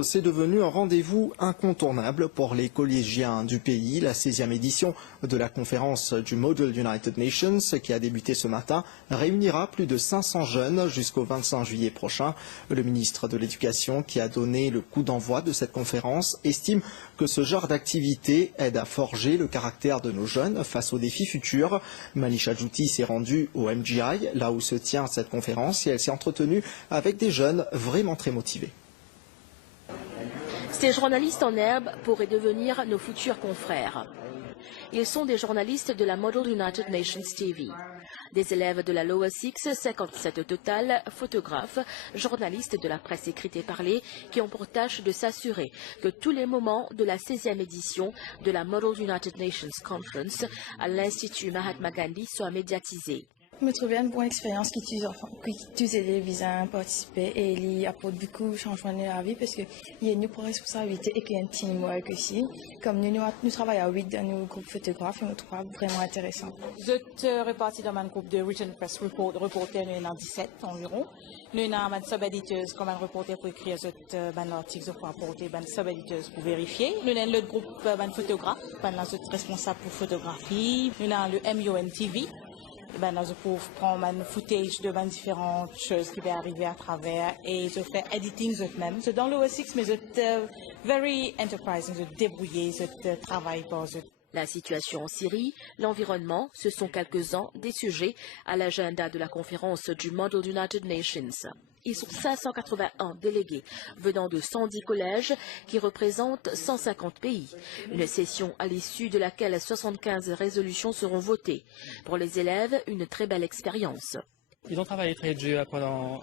Davos est devenu un rendez-vous incontournable pour les collégiens du pays. La 16e édition de la conférence du Model United Nations, qui a débuté ce matin, réunira plus de 500 jeunes jusqu'au 25 juillet prochain. Le ministre de l'Éducation, qui a donné le coup d'envoi de cette conférence, estime que ce genre d'activité aide à forger le caractère de nos jeunes face aux défis futurs. Manisha Djouti s'est rendue au MGI, là où se tient cette conférence, et elle s'est entretenue avec des jeunes vraiment très motivés. Ces journalistes en herbe pourraient devenir nos futurs confrères. Ils sont des journalistes de la Model United Nations TV. Des élèves de la Lower Six, 57 au total, photographes, journalistes de la presse écrite et parlée, qui ont pour tâche de s'assurer que tous les moments de la 16e édition de la Model United Nations Conference à l'Institut Mahatma Gandhi soient médiatisés. Je me trouvais une bonne expérience qui tous les élèves ont participé et il apporte beaucoup de changements dans la vie parce qu'il y a une responsabilité et qu'il y a un teamwork aussi. Comme nous travaillons à 8 dans nos groupes photographes et on trouve vraiment intéressant. Je suis reparti dans mon groupe de Written Press Reporter, nous en 17 environ. Nous avons une sub-éditeuse comme un reporter pour écrire l'article pour apporter une sub-éditeuse pour vérifier. Nous avons le groupe de photographe, nous responsable pour photographie. Nous avons le MUN TV. Je peux prendre un footage de différentes choses qui vont arriver à travers et je fais editing eux-mêmes. C'est dans le OSX, mais je suis very enterprising, je débrouillé, je travaille pour eux. La situation en Syrie, l'environnement, ce sont quelques-uns des sujets à l'agenda de la conférence du Model United Nations. Ils sont 581 délégués venant de 110 collèges qui représentent 150 pays. Une session à l'issue de laquelle 75 résolutions seront votées. Pour les élèves, une très belle expérience. Ils ont travaillé très dur pendant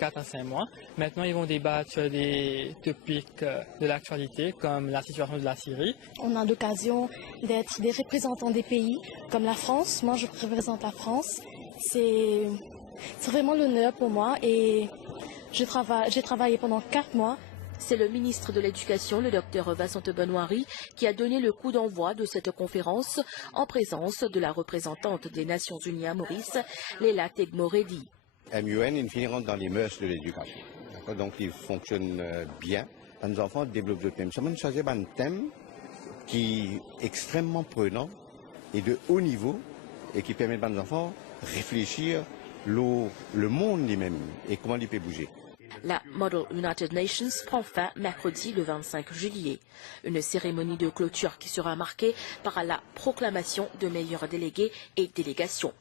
4 à 5 mois. Maintenant, ils vont débattre sur des topics de l'actualité, comme la situation de la Syrie. On a l'occasion d'être des représentants des pays, comme la France. Moi, je représente la France. C'est vraiment l'honneur pour moi et j'ai travaillé pendant 4 mois. C'est le ministre de l'Éducation, le Dr Vincent Benoîry, qui a donné le coup d'envoi de cette conférence en présence de la représentante des Nations Unies à Maurice, Leila Tegmoredi. MUN, ils rentre dans les mœurs de l'éducation. Donc, ils fonctionnent bien. Les enfants développent le thème. Ça m'a choisi un thème qui est extrêmement prenant et de haut niveau et qui permet aux enfants de réfléchir le monde lui-même et comment il peut bouger. La Model United Nations prend fin mercredi le 25 juillet. Une cérémonie de clôture qui sera marquée par la proclamation de meilleurs délégués et délégations.